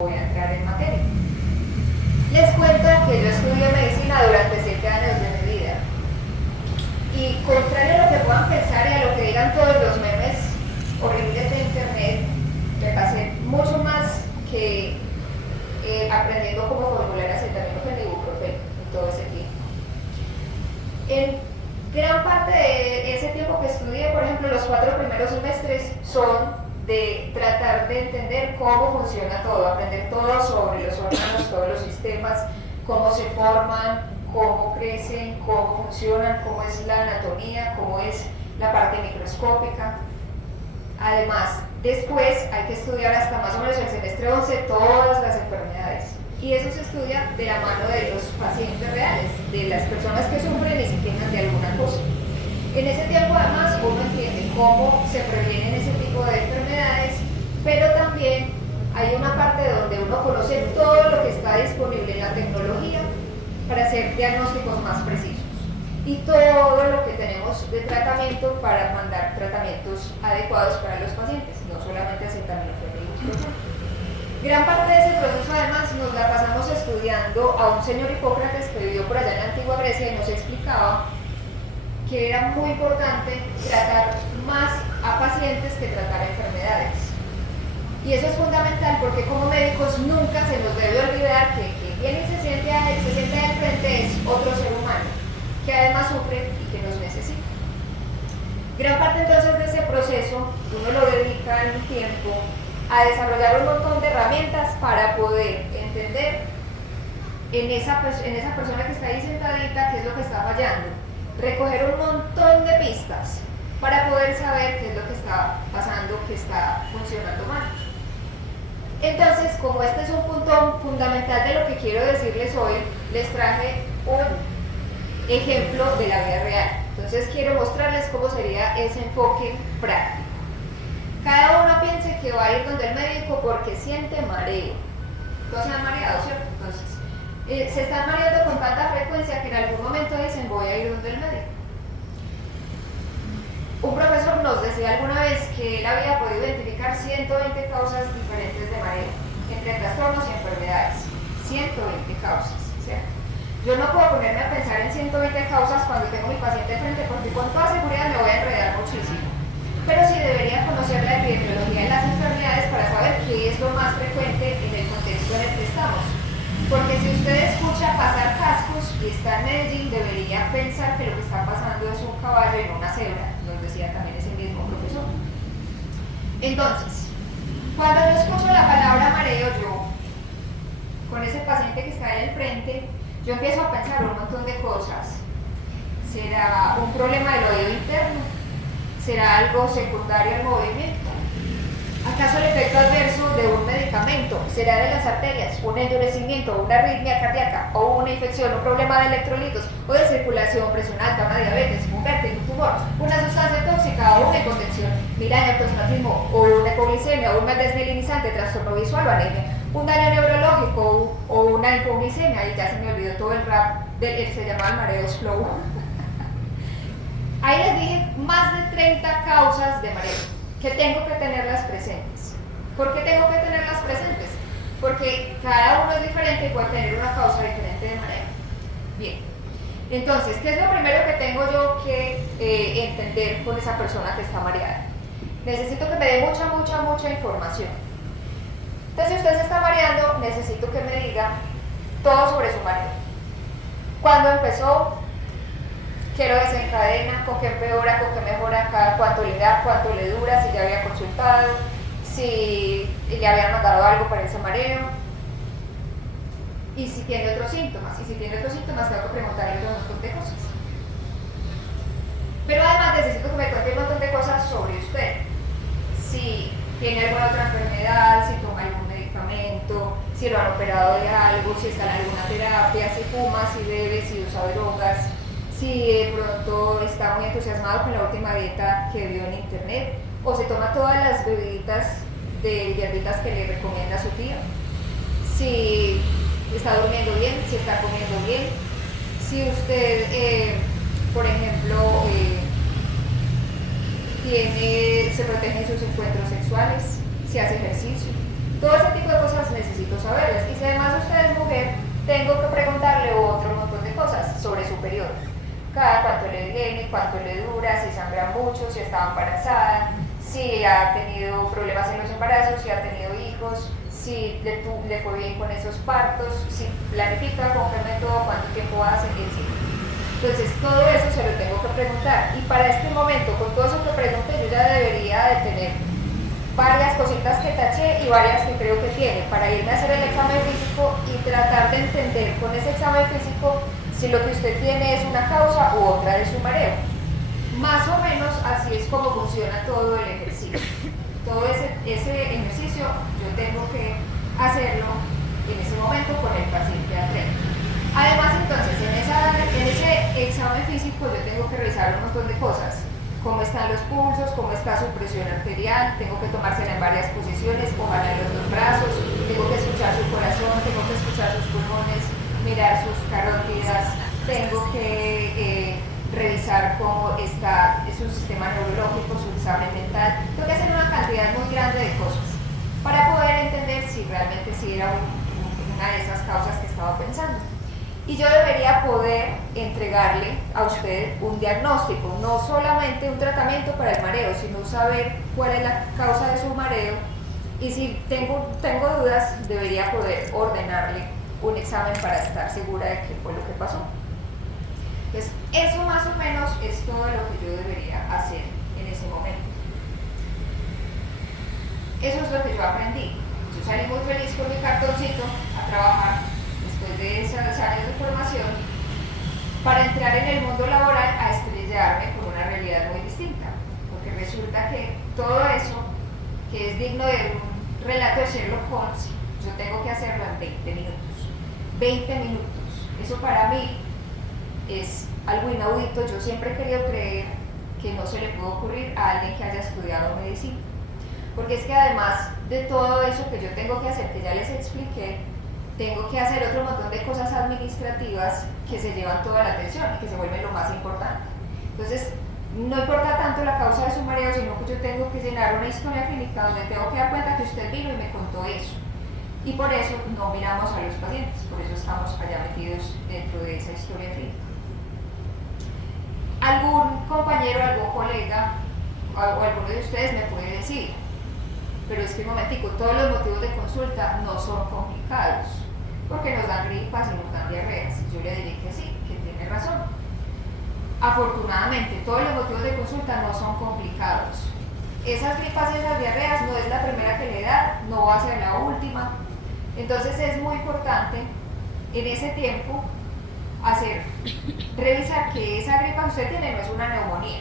voy a entrar en materia. Les cuento que yo estudié medicina durante 7 años de mi vida. Y contrario a lo que puedan pensar y a lo que digan todos los memes horribles de internet, me pasé mucho más que aprendiendo cómo formular acetaminofén y ibuprofeno en todo ese tiempo. En gran parte de ese tiempo que estudié, por ejemplo, los 4 primeros semestres son de tratar de entender cómo funciona todo, aprender todo sobre los órganos, todos los sistemas, cómo se forman, cómo crecen, cómo funcionan, cómo es la anatomía, cómo es la parte microscópica. Además, después hay que estudiar hasta más o menos el semestre 11 todas las enfermedades. Y eso se estudia de la mano de los pacientes reales, de las personas que sufren y se quejan de alguna cosa. En ese tiempo además uno entiende cómo se previenen ese tipo de enfermedades, pero también hay una parte donde uno conoce todo lo que está disponible en la tecnología para hacer diagnósticos más precisos y todo lo que tenemos de tratamiento para mandar tratamientos adecuados para los pacientes, no solamente acetaminofén y ibuprofeno. Gran parte de ese proceso además nos la pasamos estudiando a un señor Hipócrates que vivió por allá en la antigua Grecia y nos explicaba que era muy importante tratar más a pacientes que tratar a enfermedades. Y eso es fundamental porque como médicos nunca se nos debe olvidar que quien viene y se sienta al frente es otro ser humano, que además sufre y que nos necesita. Gran parte entonces de ese proceso uno lo dedica en un tiempo a desarrollar un montón de herramientas para poder entender en esa persona que está ahí sentadita qué es lo que está fallando, recoger un montón de pistas para poder saber qué es lo que está pasando, que está funcionando mal. Entonces, como este es un punto fundamental de lo que quiero decirles hoy, les traje un ejemplo de la vida real. Entonces quiero mostrarles cómo sería ese enfoque práctico. Cada uno piense que va a ir donde el médico porque siente mareo. Todos se han mareado, ¿cierto? Entonces, se están mareando con tanta frecuencia que en algún momento dicen voy a ir donde el médico. Un profesor nos decía alguna vez que él había podido identificar 120 causas diferentes de mareo, entre trastornos y enfermedades. 120 causas, ¿cierto? Yo no puedo ponerme a pensar en 120 causas cuando tengo a mi paciente de frente porque con toda seguridad me voy a enredar muchísimo. Pero sí debería conocer la epidemiología de las enfermedades para saber qué es lo más frecuente en el contexto en el que estamos. Porque si usted escucha pasar cascos y está en Medellín, debería pensar que lo que está pasando es un caballo y no una cebra, nos decía también ese mismo profesor. Entonces, cuando yo escucho la palabra mareo, yo, con ese paciente que está en el frente, yo empiezo a pensar un montón de cosas. ¿Será un problema del oído interno? ¿Será algo secundario al movimiento? ¿Acaso el efecto adverso de un medicamento será de las arterias, un endurecimiento, una arritmia cardíaca o una infección, un problema de electrolitos o de circulación, presión alta, una diabetes, un vértigo, un tumor, una sustancia tóxica o una hipotensión, migraña, autoesmatismo o una hipoglicemia o un mal desmielinizante, trastorno visual o anemia, un daño neurológico o una hipoglicemia? Y ya se me olvidó todo el rap del se llamaba el mareo slow. Ahí les dije más de 30 causas de mareo que tengo que tenerlas presentes. ¿Por qué tengo que tenerlas presentes? Porque cada uno es diferente y puede tener una causa diferente de mareo. Bien, entonces, ¿qué es lo primero que tengo yo que entender con esa persona que está mareada? Necesito que me dé mucha información. Entonces, si usted se está mareando, necesito que me diga todo sobre su mareo. ¿Cuándo empezó? ¿Qué lo desencadena? ¿Con qué empeora? ¿Con qué mejora? ¿Cada cuánto le da? ¿Cuánto le dura? ¿Si ya había consultado? ¿Si le habían mandado algo para ese mareo? Y si tiene otros síntomas. Y si tiene otros síntomas, tengo que preguntarle un montón de cosas. Pero además necesito que me cuente un montón de cosas sobre usted. Si tiene alguna otra enfermedad, si toma algún medicamento, si lo han operado de algo, si está en alguna terapia, si fuma, si bebe, si usa drogas, si de pronto está muy entusiasmado con la última dieta que vio en internet, o se toma todas las bebiditas de hierbitas que le recomienda su tía, si está durmiendo bien, si está comiendo bien, si usted, por ejemplo, se protege en sus encuentros sexuales, si hace ejercicio, Todo ese tipo de cosas necesito saberlas. Y si además usted es mujer, tengo que preguntarle otro montón de cosas sobre su periodo. Cada cuánto le viene, cuánto le dura, si sangra mucho, si estaba embarazada, si ha tenido problemas en los embarazos, si ha tenido hijos, si le fue bien con esos partos, si planifica, confirma todo, cuánto tiempo hace, etc. Entonces todo eso se lo tengo que preguntar. Y para este momento, con todo eso que pregunté, yo ya debería de tener varias cositas que taché y varias que creo que tiene para irme a hacer el examen físico y tratar de entender con ese examen físico si lo que usted tiene es una causa u otra de su mareo. Más o menos así es como funciona todo el ejercicio. Todo ese ejercicio yo tengo que hacerlo en ese momento con el paciente atlético. Además, entonces, en ese examen físico yo tengo que revisar un montón de cosas. Cómo están los pulsos, cómo está su presión arterial, tengo que tomársela en varias posiciones, ojalá en los dos brazos, tengo que escuchar su corazón, tengo que escuchar sus pulmones, mirar sus carótidas, tengo que revisar cómo está su sistema neurológico, su examen mental. Tengo que hacer una cantidad muy grande de cosas para poder entender si realmente sí era una de esas causas que estaba pensando. Y yo debería poder entregarle a usted un diagnóstico, no solamente un tratamiento para el mareo, sino saber cuál es la causa de su mareo. Y si tengo dudas, debería poder ordenarle un examen para estar segura de qué fue lo que pasó. Entonces, eso más o menos es todo lo que yo debería hacer en ese momento. Eso es lo que yo aprendí. Yo salí muy feliz con mi cartoncito a trabajar después de esos años de formación para entrar en el mundo laboral a estrellarme con una realidad muy distinta. Porque resulta que todo eso, que es digno de un relato de Sherlock Holmes, yo tengo que hacerlo en 20 minutos. 20 minutos. Eso para mí es algo inaudito. Yo siempre he querido creer que no se le puede ocurrir a alguien que haya estudiado medicina. Porque es que además de todo eso que yo tengo que hacer, que ya les expliqué, tengo que hacer otro montón de cosas administrativas que se llevan toda la atención y que se vuelven lo más importante. Entonces, no importa tanto la causa de su mareo, sino que yo tengo que llenar una historia clínica donde tengo que dar cuenta que usted vino y me contó eso. Y por eso no miramos a los pacientes, por eso estamos allá metidos dentro de esa historia clínica. Algún compañero, algún colega o alguno de ustedes me puede decir, pero es que un momentico, todos los motivos de consulta no son complicados, porque nos dan gripas y nos dan diarreas. Yo le diré que sí, que tiene razón. Afortunadamente, todos los motivos de consulta no son complicados. Esas gripas y esas diarreas no es la primera que le da, no va a ser la última. Entonces es muy importante en ese tiempo revisar que esa gripa que usted tiene no es una neumonía.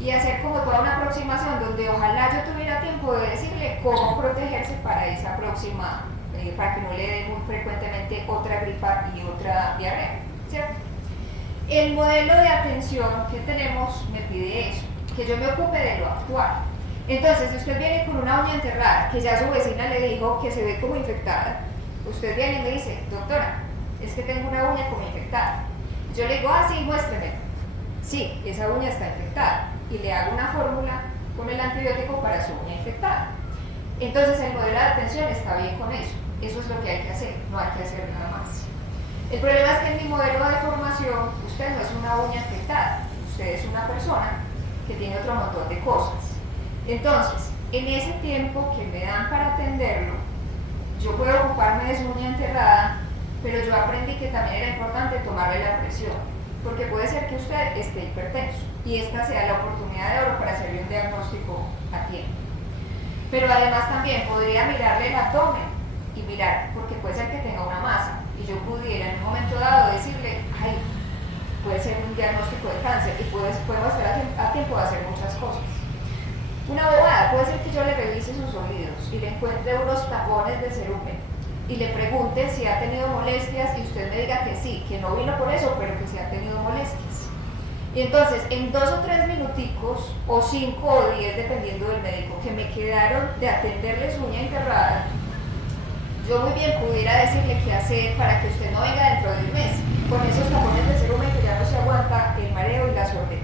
Y hacer como toda una aproximación donde ojalá yo tuviera tiempo de decirle cómo protegerse para esa próxima, para que no le dé muy frecuentemente otra gripa y otra diarrea, ¿cierto? El modelo de atención que tenemos me pide eso, que yo me ocupe de lo actual. Entonces, si usted viene con una uña enterrada, que ya su vecina le dijo que se ve como infectada, usted viene y me dice, doctora, es que tengo una uña como infectada. Yo le digo, sí, muéstreme. Sí, esa uña está infectada. Y le hago una fórmula con el antibiótico para su uña infectada. Entonces el modelo de atención está bien con eso. Eso es lo que hay que hacer, no hay que hacer nada más. El problema es que en mi modelo de formación, usted no es una uña infectada, usted es una persona que tiene otro montón de cosas. Entonces, en ese tiempo que me dan para atenderlo, yo puedo ocuparme de su uña enterrada, pero yo aprendí que también era importante tomarle la presión, porque puede ser que usted esté hipertenso y esta sea la oportunidad de oro para hacerle un diagnóstico a tiempo. Pero además también podría mirarle el abdomen y mirar, porque puede ser que tenga una masa y yo pudiera en un momento dado decirle, ay, puede ser un diagnóstico de cáncer y podemos estar a tiempo de hacer muchas cosas. Una bobada, puede ser que yo le revise sus oídos y le encuentre unos tapones de cerumen y le pregunte si ha tenido molestias y usted me diga que sí, que no vino por eso, pero que sí ha tenido molestias. Y entonces, en 2 o 3 minuticos, o 5 o 10, dependiendo del médico, que me quedaron de atenderle su uña enterrada, yo muy bien pudiera decirle qué hacer para que usted no venga dentro de un mes con esos tapones de cerumen que ya no se aguanta el mareo y la sordera.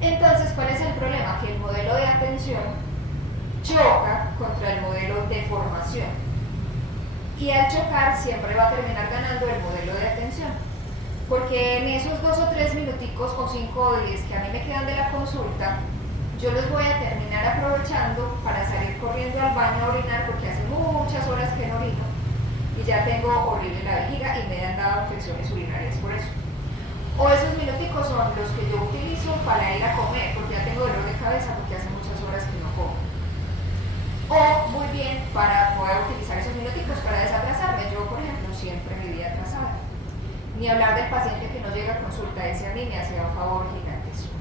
Entonces, ¿cuál es el problema? Que el modelo de atención choca contra el modelo de formación. Y al chocar siempre va a terminar ganando el modelo de atención. Porque en esos 2 o 3 minuticos o 5 o 10 que a mí me quedan de la consulta, yo los voy a terminar aprovechando para salir corriendo al baño a orinar porque hace muchas horas que no orino y ya tengo horrible la vejiga y me han dado infecciones urinarias por eso. O esos minuticos son los que yo utilizo para ir a comer porque ya tengo dolor de cabeza porque hace muchas horas que no como. O muy bien para poder utilizar esos minuticos para desatrasarme. Yo, por ejemplo, siempre vivía atrasada. Ni hablar del paciente que no llega a consulta, ese a mí me hacía un favor gigantesco.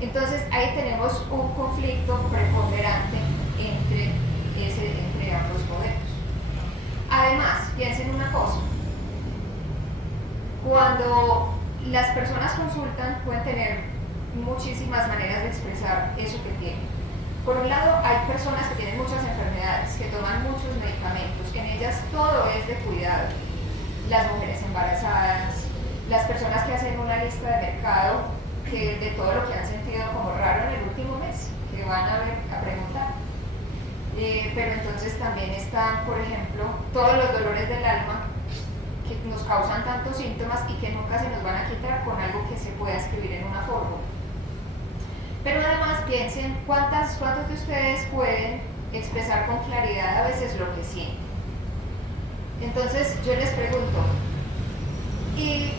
Entonces ahí tenemos un conflicto preponderante entre ambos modelos. Además, piensen una cosa, cuando las personas consultan pueden tener muchísimas maneras de expresar eso que tienen. Por un lado, hay personas que tienen muchas enfermedades, que toman muchos medicamentos, que en ellas todo es de cuidado. Las mujeres embarazadas, las personas que hacen una lista de mercado de todo lo que han sentido como raro en el último mes, que van a preguntar. Pero entonces también están, por ejemplo, todos los dolores del alma que nos causan tantos síntomas y que nunca se nos van a quitar con algo que se pueda escribir en una fórmula. Pero además piensen cuántos de ustedes pueden expresar con claridad a veces lo que sienten. Entonces yo les pregunto, ¿y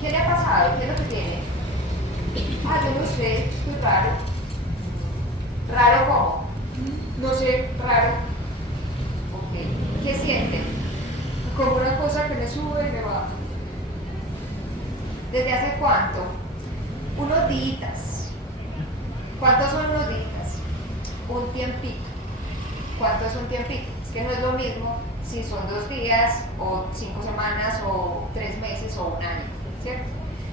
qué le ha pasado? ¿Qué es lo que tiene? Yo no sé, estoy raro. ¿Raro cómo? No sé, raro. Ok. ¿Qué sienten? Como una cosa que me sube y me baja. ¿Desde hace cuánto? Unos días. ¿Cuántos son unos días? Un tiempito. ¿Cuánto es un tiempito? Es que no es lo mismo si son 2 días, o 5 semanas, o 3 meses, o un año, ¿cierto?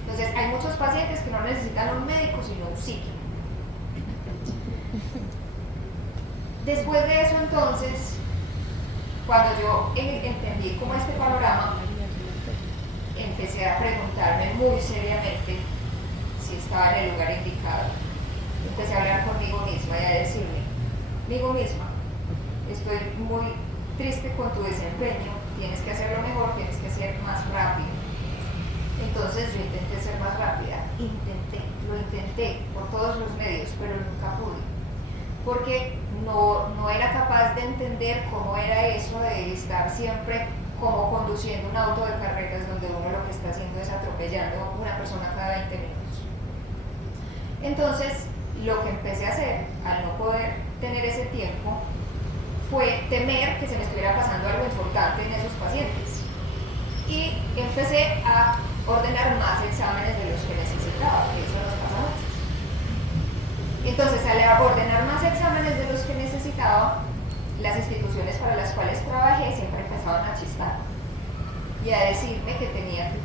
Entonces, hay muchos pacientes que no necesitan un médico, sino un psiquiatra. Después de eso, entonces, cuando yo entendí como este panorama, empecé a preguntarme muy seriamente si estaba en el lugar indicado. Empecé a hablar conmigo misma y a decirme, conmigo misma, estoy muy triste con tu desempeño, tienes que hacerlo mejor, tienes que ser más rápido. Entonces yo intenté ser más rápida, lo intenté por todos los medios, pero nunca pude, porque no era capaz de entender cómo era eso de estar siempre como conduciendo un auto de carreras donde uno lo que está haciendo es atropellando a una persona cada 20 minutos. Entonces, lo que empecé a hacer, al no poder tener ese tiempo, fue temer que se me estuviera pasando algo importante en esos pacientes. Y empecé a ordenar más exámenes de los que necesitaba, que eso nos pasa mucho. Entonces, al ordenar más exámenes de los que necesitaba, las instituciones para las cuales trabajé siempre empezaban a chistar y a decirme que tenía que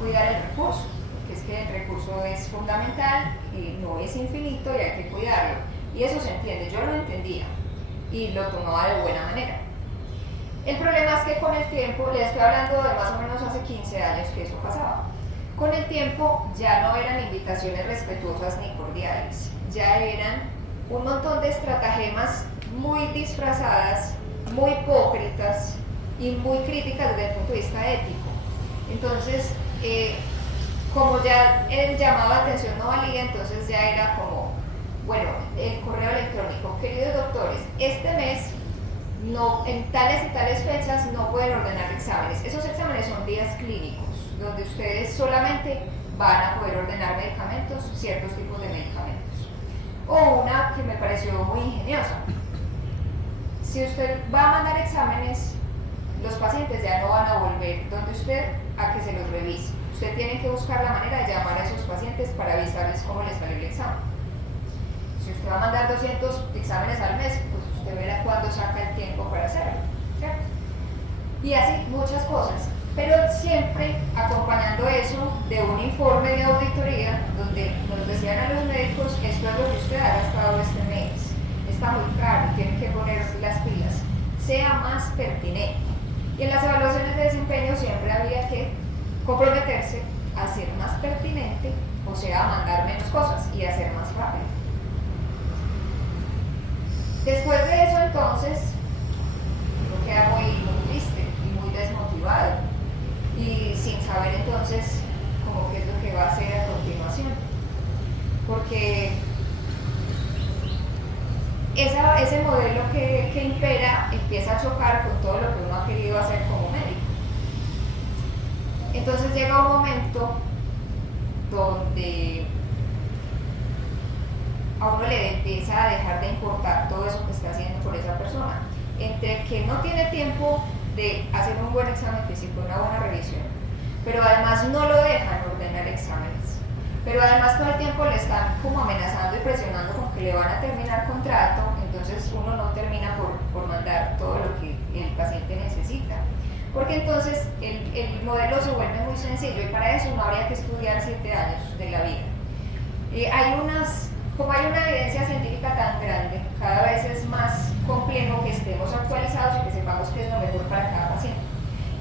cuidar el recurso, que es que el recurso es fundamental y no es infinito y hay que cuidarlo. Y eso se entiende, yo lo entendía y lo tomaba de buena manera. El problema es que con el tiempo, le estoy hablando de más o menos hace 15 años que eso pasaba, con el tiempo ya no eran invitaciones respetuosas ni cordiales, ya eran un montón de estratagemas muy disfrazadas, muy hipócritas y muy críticas desde el punto de vista ético. Entonces, como ya el llamado de atención no valía, entonces ya era como, bueno, el correo electrónico, queridos doctores, este mes no, en tales y tales fechas no pueden ordenar exámenes. Esos exámenes son días clínicos, donde ustedes solamente van a poder ordenar medicamentos, ciertos tipos de medicamentos. O una que me pareció muy ingeniosa. Si usted va a mandar exámenes, los pacientes ya no van a volver donde usted a que se los revise. Usted tiene que buscar la manera de llamar a esos pacientes para avisarles cómo les salió el examen. Si usted va a mandar 200 exámenes al mes, pues usted verá cuándo saca el tiempo para hacerlo, ¿cierto? Y así muchas cosas, pero siempre acompañando eso de un informe de auditoría donde nos decían a los médicos, esto es lo que usted ha gastado este mes, está muy caro, tienen que poner las pilas, sea más pertinente. Y en las evaluaciones de desempeño siempre había que comprometerse a ser más pertinente, o sea, a mandar menos cosas y a ser más rápido. Después de eso, entonces, uno queda muy triste y muy desmotivado y sin saber entonces como qué es lo que va a hacer a continuación, porque ese modelo que impera empieza a chocar con todo lo que uno ha querido hacer como médico. Entonces llega un momento donde a uno le empieza a dejar de importar todo eso que está haciendo por esa persona, entre que no tiene tiempo de hacer un buen examen físico, una buena revisión, pero además no lo dejan ordenar exámenes, pero además todo el tiempo le están como amenazando y presionando con que le van a terminar contrato, entonces uno no termina por mandar todo lo que el paciente necesita, porque entonces el modelo se vuelve muy sencillo y para eso no habría que estudiar 7 años de la vida. Como hay una evidencia científica tan grande, cada vez es más complejo que estemos actualizados y que sepamos qué es lo mejor para cada paciente.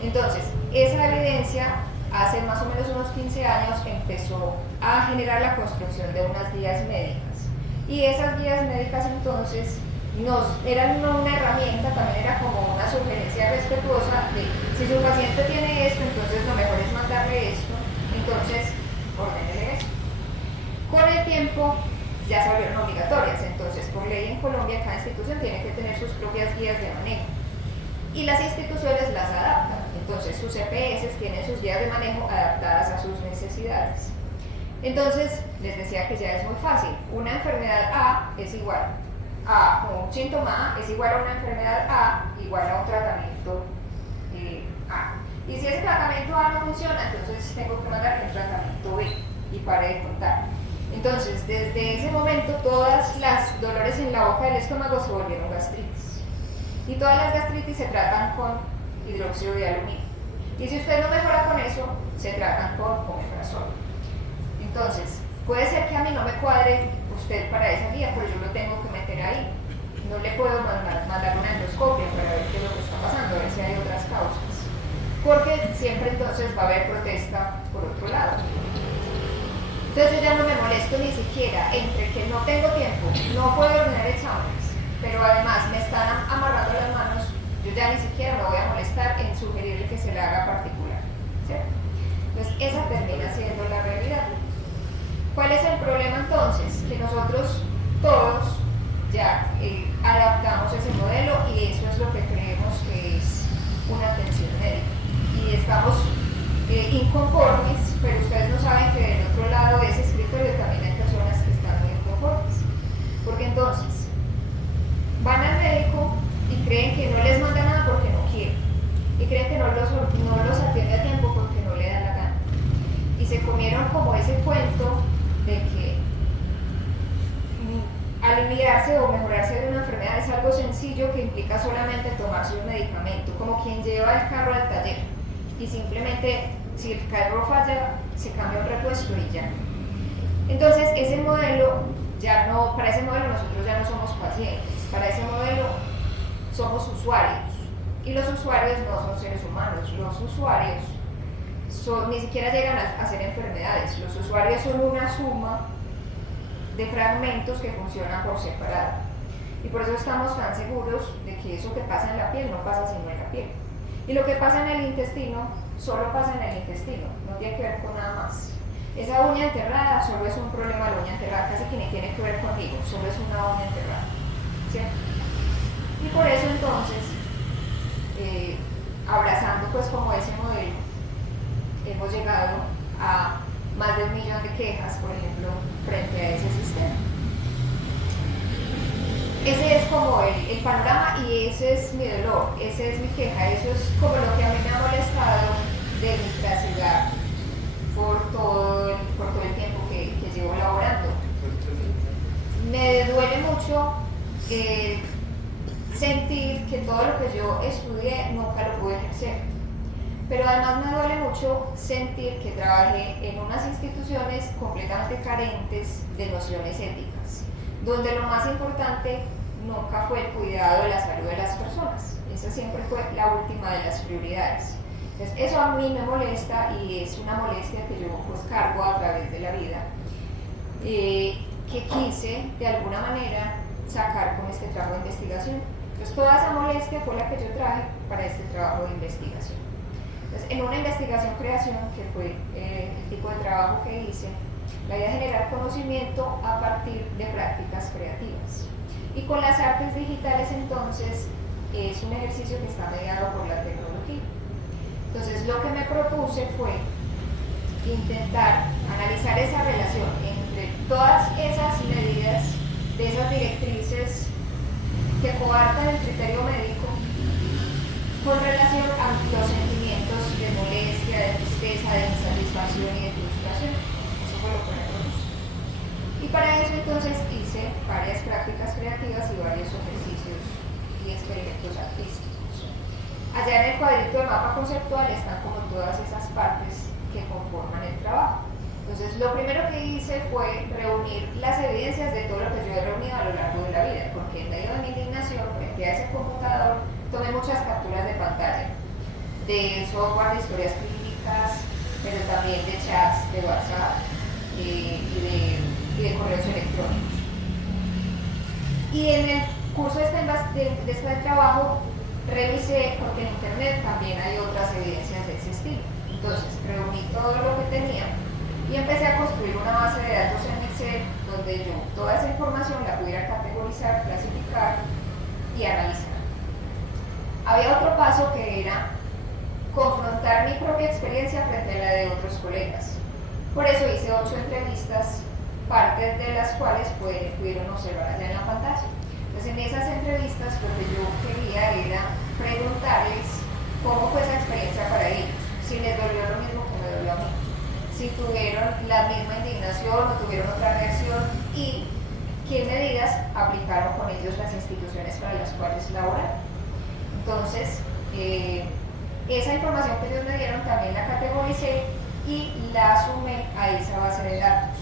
Entonces, esa evidencia hace más o menos unos 15 años empezó a generar la construcción de unas guías médicas. Y esas guías médicas entonces eran una herramienta, también era como una sugerencia respetuosa de si su paciente tiene esto, entonces lo mejor es mandarle esto, entonces ordénele esto. Con el tiempo ya se volvieron obligatorias, entonces por ley en Colombia cada institución tiene que tener sus propias guías de manejo y las instituciones las adaptan, entonces sus EPS tienen sus guías de manejo adaptadas a sus necesidades. Entonces les decía que ya es muy fácil, una enfermedad A es igual a un síntoma A es igual a una enfermedad A igual a un tratamiento A, y si ese tratamiento A no funciona, entonces tengo que mandar el tratamiento B y pare de contar. Entonces, desde ese momento, todas las dolores en la boca del estómago se volvieron gastritis. Y todas las gastritis se tratan con hidróxido de aluminio. Y si usted no mejora con eso, se tratan con omeprazol. Entonces, puede ser que a mí no me cuadre usted para esa guía, pero yo lo tengo que meter ahí. No le puedo mandar una endoscopia para ver qué es lo que está pasando, a ver si hay otras causas. Porque siempre entonces va a haber protesta por otro lado. Entonces yo ya no me molesto ni siquiera entre que no tengo tiempo, no puedo ordenar exámenes, pero además me están amarrando las manos, yo ya ni siquiera me voy a molestar en sugerirle que se le haga particular, ¿cierto? Entonces esa termina siendo la realidad. ¿Cuál es el problema entonces? Que nosotros todos ya adaptamos ese modelo y eso es lo que creemos que es una atención médica. Y estamos inconformes, pero ustedes no saben que del otro lado de ese escritorio también hay personas que están muy inconformes. Porque entonces van al médico y creen que no les manda nada porque no quieren. Y creen que no los atiende a tiempo porque no le da la gana. Y se comieron como ese cuento de que aliviarse o mejorarse de una enfermedad es algo sencillo que implica solamente tomarse un medicamento, como quien lleva el carro al taller y simplemente si el carro falla se cambia un repuesto y ya. Entonces ese modelo ya no, para ese modelo nosotros ya no somos pacientes, para ese modelo somos usuarios y los usuarios no son seres humanos, los usuarios ni siquiera llegan a ser enfermedades, los usuarios son una suma de fragmentos que funcionan por separado. Y por eso estamos tan seguros de que eso que pasa en la piel no pasa sino en la piel. Y lo que pasa en el intestino, solo pasa en el intestino, no tiene que ver con nada más. Esa uña enterrada solo es un problema de la uña enterrada, casi que ni tiene que ver conmigo, solo es una uña enterrada, ¿cierto? Y por eso entonces, abrazando pues como ese modelo, hemos llegado a más de 1 millón de quejas, por ejemplo, frente a ese sistema. Ese es como el panorama y ese es mi dolor, esa es mi queja, eso es como lo que a mí me ha molestado de mi traslado por todo el tiempo que llevo laborando. Me duele mucho sentir que todo lo que yo estudié nunca lo pude ejercer. Pero además me duele mucho sentir que trabajé en unas instituciones completamente carentes de nociones éticas, donde lo más importante nunca fue el cuidado de la salud de las personas. Esa siempre fue la última de las prioridades. Entonces, eso a mí me molesta y es una molestia que yo pues cargo a través de la vida, que quise de alguna manera sacar con este trabajo de investigación. Entonces toda esa molestia fue la que yo traje para este trabajo de investigación. Entonces, en una investigación-creación, que fue el tipo de trabajo que hice, la idea es generar conocimiento a partir de prácticas creativas. Y con las artes digitales, entonces, es un ejercicio que está mediado por la tecnología. Entonces, lo que me propuse fue intentar analizar esa relación entre todas esas medidas, de esas directrices que coartan el criterio médico, con relación a los sentimientos de molestia, de tristeza, de insatisfacción y de frustración. Eso fue lo que me propuse. Y para eso entonces hice varias prácticas creativas y varios ejercicios y experimentos artísticos. Allá en el cuadrito de mapa conceptual están como todas esas partes que conforman el trabajo. Entonces, lo primero que hice fue reunir las evidencias de todo lo que yo he reunido a lo largo de la vida, porque en medio de mi indignación frente a ese computador tomé muchas capturas de pantalla, de software de historias clínicas, pero también de chats de WhatsApp y de correos electrónicos. Y en el curso de este trabajo revisé, porque en internet también hay otras evidencias de ese estilo. Entonces reuní todo lo que tenía y empecé a construir una base de datos en Excel donde yo toda esa información la pudiera categorizar, clasificar y analizar. Había otro paso que era confrontar mi propia experiencia frente a la de otros colegas. Por eso hice 8 entrevistas, partes de las cuales pudieron observar allá en la pantalla. Entonces, en esas entrevistas lo que yo quería era preguntarles cómo fue esa experiencia para ellos, si les dolió lo mismo que me dolió a mí, si tuvieron la misma indignación o tuvieron otra reacción y qué medidas aplicaron con ellos las instituciones para las cuales laboraron. Entonces, esa información que ellos me dieron también la categoricé y la sumé a esa base de datos.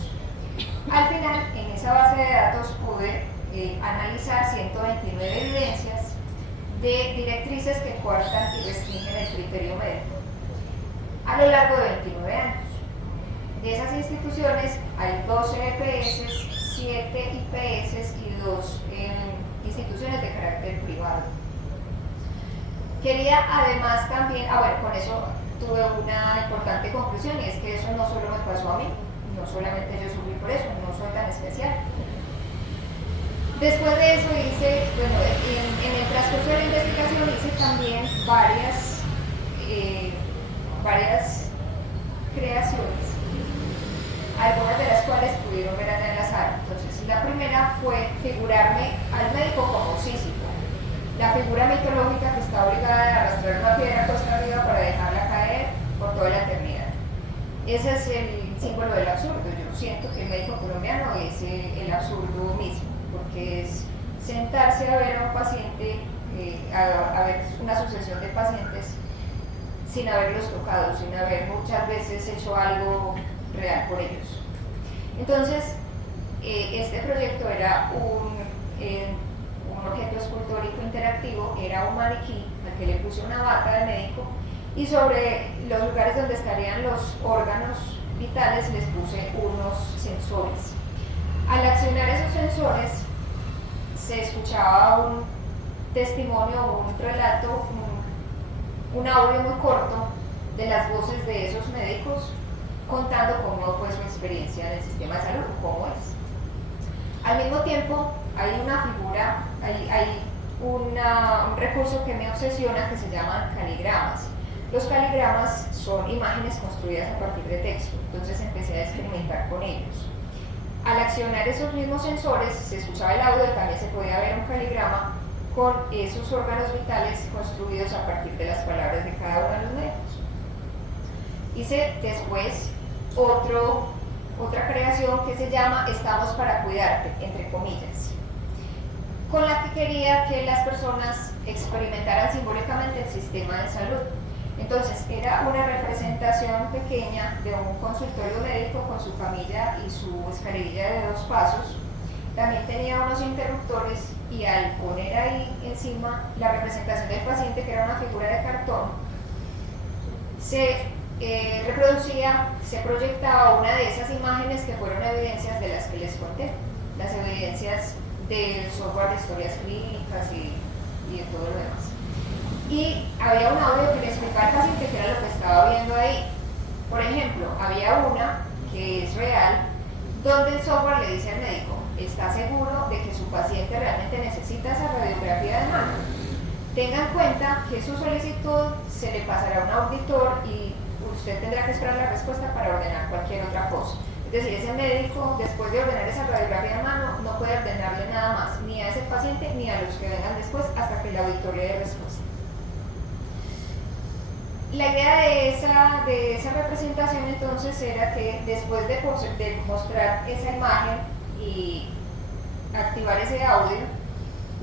Al final, en esa base de datos pude analizar 129 evidencias de directrices que coartan y restringen el criterio médico a lo largo de 29 años. De esas instituciones hay 12 EPS, 7 IPS y 2 instituciones de carácter privado. Quería además también, con eso tuve una importante conclusión, y es que eso no solo me pasó a mí, no solamente yo sufrí por eso, no soy tan especial. Después de eso hice, en el transcurso de la investigación hice también varias creaciones, algunas de las cuales pudieron ver allá en la sala. Entonces, la primera fue figurarme al médico como Sísifo, la figura mitológica que está obligada a arrastrar una piedra costa arriba para dejarla caer por toda la eternidad. Ese es el símbolo del absurdo. Yo siento que el médico colombiano es el absurdo mismo, porque es sentarse a ver a un paciente, a ver una sucesión de pacientes sin haberlos tocado, sin haber muchas veces hecho algo real por ellos. Entonces, este proyecto era un objeto escultórico interactivo, era un maniquí al que le puse una bata de médico y sobre los lugares donde estarían los órganos vitales les puse unos sensores. Al accionar esos sensores se escuchaba un testimonio, un relato, un audio muy corto de las voces de esos médicos contando cómo fue su experiencia en el sistema de salud, cómo es. Al mismo tiempo hay una figura, hay un recurso que me obsesiona que se llaman caligramas. Los caligramas son imágenes construidas a partir de texto, entonces empecé a experimentar con ellos. Al accionar esos mismos sensores se escuchaba el audio y también se podía ver un caligrama con esos órganos vitales construidos a partir de las palabras de cada uno de los médicos. Hice después otra creación que se llama Estamos para cuidarte, entre comillas, con la que quería que las personas experimentaran simbólicamente el sistema de salud. Entonces era una representación pequeña de un consultorio médico con su camilla y su escalerilla de 2 pasos. También tenía unos interruptores y al poner ahí encima la representación del paciente, que era una figura de cartón, se reproducía, se proyectaba una de esas imágenes que fueron evidencias de las que les conté, las evidencias del software de historias clínicas y de todo lo demás. Y había un audio que le explicaba al paciente qué era lo que estaba viendo ahí. Por ejemplo, había una que es real, donde el software le dice al médico: ¿está seguro de que su paciente realmente necesita esa radiografía de mano? Tenga en cuenta que su solicitud se le pasará a un auditor y usted tendrá que esperar la respuesta para ordenar cualquier otra cosa. Es decir, ese médico, después de ordenar esa radiografía de mano, no puede ordenarle nada más, ni a ese paciente ni a los que vengan después, hasta que el auditor le dé respuesta. La idea de esa representación entonces era que después de mostrar esa imagen y activar ese audio,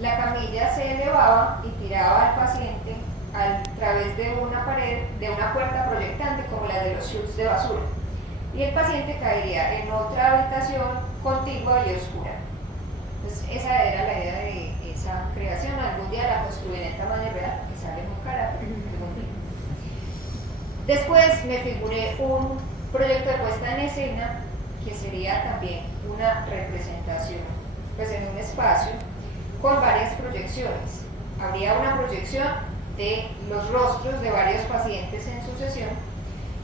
la camilla se elevaba y tiraba al paciente a través de una pared, de una puerta proyectante como la de los chutes de basura, y el paciente caería en otra habitación contigua y oscura. Entonces esa era la idea de esa creación. Algún día la construí en tamaño real, que sale muy cara, pero algún día. Después me figuré un proyecto de puesta en escena que sería también una representación, pues en un espacio con varias proyecciones. Habría una proyección de los rostros de varios pacientes en sucesión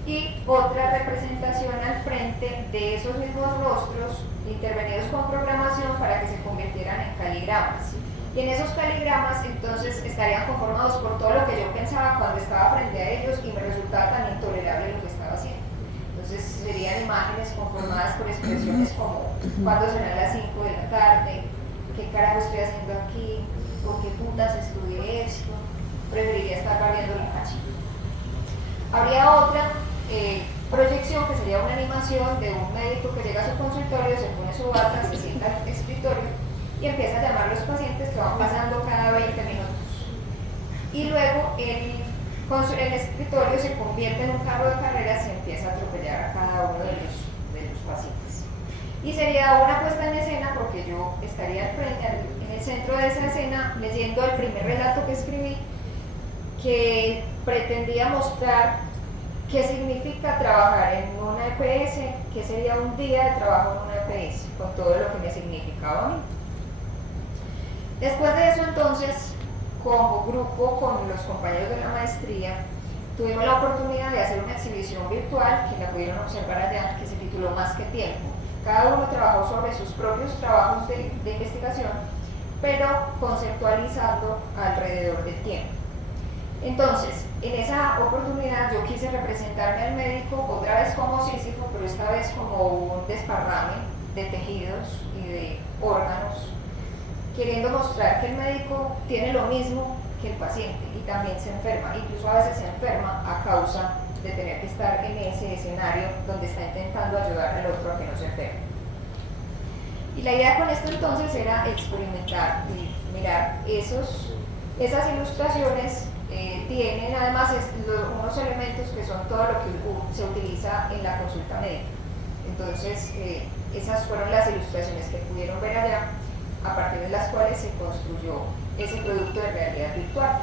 y otra representación al frente de esos mismos rostros intervenidos con programación para que se convirtieran en caligramas. Y en esos caligramas entonces estarían conformados por todo lo que yo pensaba cuando estaba frente a ellos y me resultaba tan intolerable lo que estaba haciendo. Entonces serían imágenes conformadas por expresiones como: ¿cuándo serán las 5 de la tarde? ¿Qué carajo estoy haciendo aquí? ¿Por qué putas estudié esto? Preferiría estar barriendo la calle. Habría otra proyección que sería una animación de un médico que llega a su consultorio, se pone su bata, se sienta al escritorio y empieza a llamar a los pacientes que van pasando cada 20 minutos. Y luego el escritorio se convierte en un carro de carreras y empieza a atropellar a cada uno de los pacientes. Y sería una puesta en escena porque yo estaría al frente, en el centro de esa escena, leyendo el primer relato que escribí, que pretendía mostrar qué significa trabajar en una EPS, qué sería un día de trabajo en una EPS, con todo lo que me significaba a mí. Después de eso entonces, como grupo con los compañeros de la maestría, tuvimos la oportunidad de hacer una exhibición virtual que la pudieron observar allá, que se tituló Más que Tiempo. Cada uno trabajó sobre sus propios trabajos de investigación, pero conceptualizando alrededor del tiempo. Entonces, en esa oportunidad yo quise representarme al médico otra vez como Sísifo, pero esta vez como un desparrame de tejidos y de órganos, queriendo mostrar que el médico tiene lo mismo que el paciente y también se enferma, incluso a veces se enferma a causa de tener que estar en ese escenario donde está intentando ayudar al otro a que no se enferme. Y la idea con esto entonces era experimentar y mirar esas ilustraciones. Tienen además unos elementos que son todo lo que se utiliza en la consulta médica. Entonces esas fueron las ilustraciones que pudieron ver allá, a partir de las cuales se construyó ese producto de realidad virtual.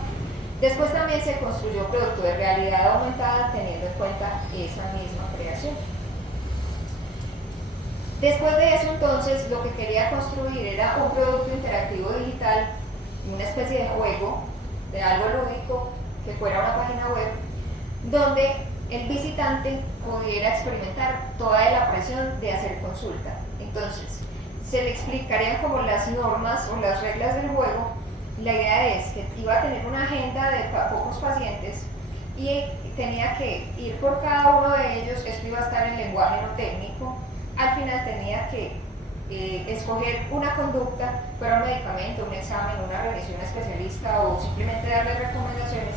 Después también se construyó producto de realidad aumentada teniendo en cuenta esa misma creación. Después de eso entonces lo que quería construir era un producto interactivo digital, una especie de juego, de algo lúdico, que fuera una página web, donde el visitante pudiera experimentar toda la presión de hacer consulta. Entonces, se le explicarían como las normas o las reglas del juego. La idea es que iba a tener una agenda de pocos pacientes y tenía que ir por cada uno de ellos. Esto iba a estar en lenguaje no técnico. Al final tenía que escoger una conducta, fuera un medicamento, un examen, una revisión especialista o simplemente darle recomendaciones,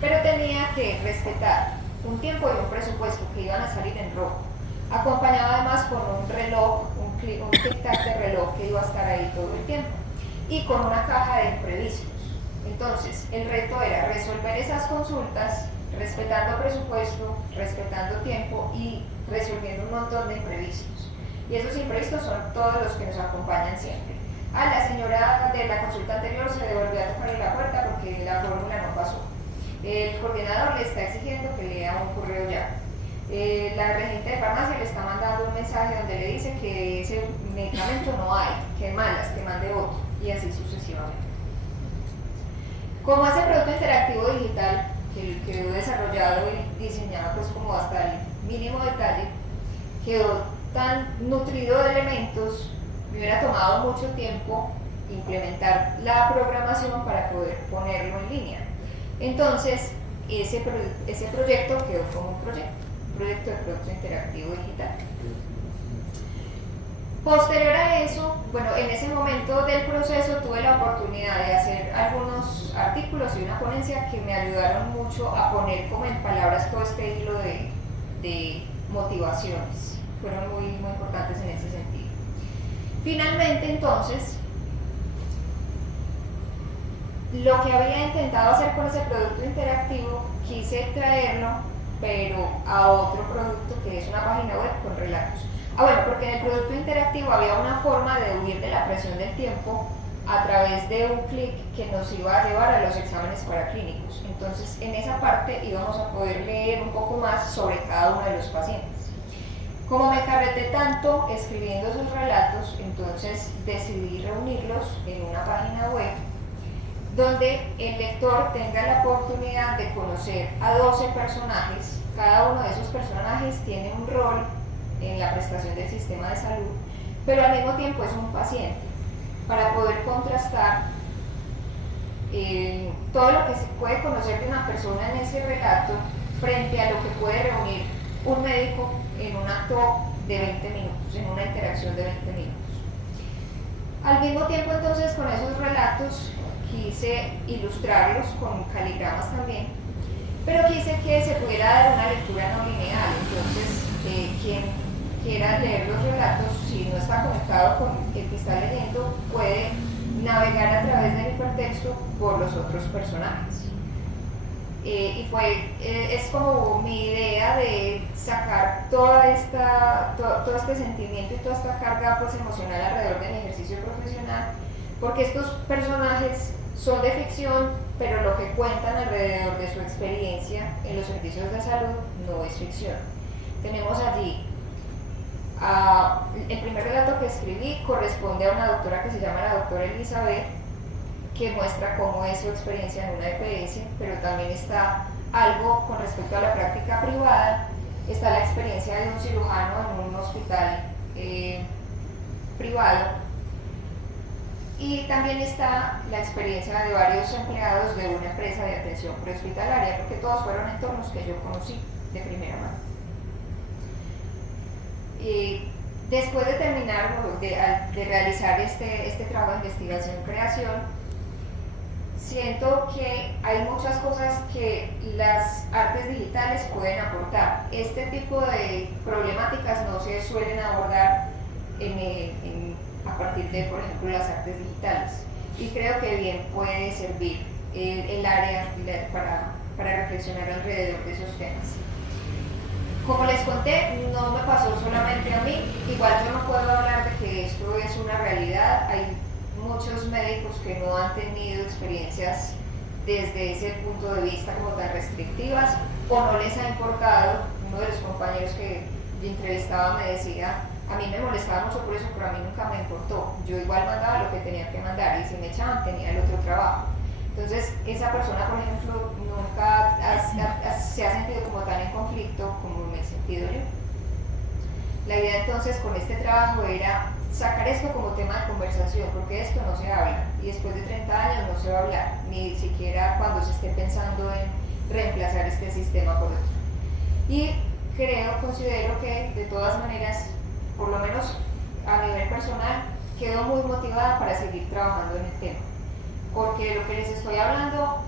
pero tenía que respetar un tiempo y un presupuesto que iban a salir en rojo, acompañado además con un reloj, un tic-tac de reloj que iba a estar ahí todo el tiempo y con una caja de imprevistos. Entonces el reto era resolver esas consultas respetando presupuesto, respetando tiempo y resolviendo un montón de imprevistos. Y esos imprevistos son todos los que nos acompañan siempre. La señora de la consulta anterior se devolvió a tocarle la puerta porque la fórmula no pasó. El coordinador le está exigiendo que lea un correo ya. La regente de farmacia le está mandando un mensaje donde le dice que ese medicamento no hay, que malas, que mande otro, y así sucesivamente. Como ese producto interactivo digital que quedó desarrollado y diseñado pues como hasta el mínimo detalle, quedó tan nutrido de elementos, me hubiera tomado mucho tiempo implementar la programación para poder ponerlo en línea. Entonces, ese proyecto quedó como un proyecto de producto interactivo digital. Posterior a eso, bueno, en ese momento del proceso tuve la oportunidad de hacer algunos artículos y una ponencia que me ayudaron mucho a poner como en palabras todo este hilo de motivaciones. Fueron muy importantes en ese sentido. Finalmente, entonces, lo que había intentado hacer con ese producto interactivo, quise traerlo, pero a otro producto que es una página web con relatos. Bueno, porque en el producto interactivo había una forma de huir de la presión del tiempo a través de un clic que nos iba a llevar a los exámenes paraclínicos. Entonces, en esa parte íbamos a poder leer un poco más sobre cada uno de los pacientes. Como me carreté tanto escribiendo esos relatos, entonces decidí reunirlos en una página web donde el lector tenga la oportunidad de conocer a 12 personajes. Cada uno de esos personajes tiene un rol en la prestación del sistema de salud, pero al mismo tiempo es un paciente, para poder contrastar todo lo que se puede conocer de una persona en ese relato frente a lo que puede reunir un médico en un acto de 20 minutos, en una interacción de 20 minutos. Al mismo tiempo, entonces, con esos relatos quise ilustrarlos con caligramas también, pero quise que se pudiera dar una lectura no lineal. Entonces, quien quiera leer los relatos, si no está conectado con el que está leyendo, puede navegar a través del hipertexto por los otros personajes. Es como mi idea de sacar todo este sentimiento y toda esta carga pues, emocional alrededor de mi ejercicio profesional, porque estos personajes son de ficción, pero lo que cuentan alrededor de su experiencia en los servicios de salud no es ficción. Tenemos allí el primer relato que escribí corresponde a una doctora que se llama la doctora Elizabeth, que muestra cómo es su experiencia en una EPS, pero también está algo con respecto a la práctica privada. Está la experiencia de un cirujano en un hospital privado, y también está la experiencia de varios empleados de una empresa de atención prehospitalaria, porque todos fueron entornos que yo conocí de primera mano. Después de terminar de realizar este trabajo de investigación-creación, siento que hay muchas cosas que las artes digitales pueden aportar. Este tipo de problemáticas no se suelen abordar a partir de, por ejemplo, las artes digitales, y creo que bien puede servir el área para reflexionar alrededor de esos temas. Como les conté, no me pasó solamente a mí, igual yo no puedo hablar de que esto es una realidad. Hay muchos médicos que no han tenido experiencias desde ese punto de vista como tan restrictivas, o no les ha importado. Uno de los compañeros que yo entrevistaba me decía: a mí me molestaba mucho por eso, pero a mí nunca me importó. Yo igual mandaba lo que tenía que mandar, y si me echaban tenía el otro trabajo. Entonces, esa persona, por ejemplo, nunca se ha sentido como tan en conflicto como me he sentido yo. La idea entonces con este trabajo era sacar esto como tema de conversación, porque de esto no se habla, y después de 30 años no se va a hablar, ni siquiera cuando se esté pensando en reemplazar este sistema por otro. Y considero que de todas maneras, por lo menos a nivel personal, quedo muy motivada para seguir trabajando en el tema, porque lo que les estoy hablando,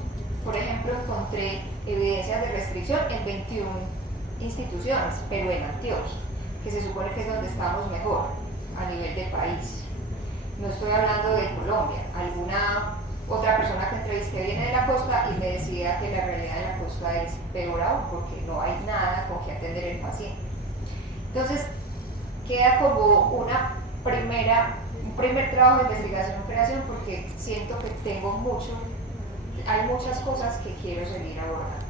por ejemplo, encontré evidencias de restricción en 21 instituciones, pero en Antioquia, que se supone que es donde estamos mejor a nivel de país. No estoy hablando de Colombia. Alguna otra persona que entrevisté viene de la costa y me decía que la realidad de la costa es peor aún, porque no hay nada con que atender el paciente. Entonces, queda como un primer trabajo de investigación-creación, porque siento que hay muchas cosas que quiero seguir abordando.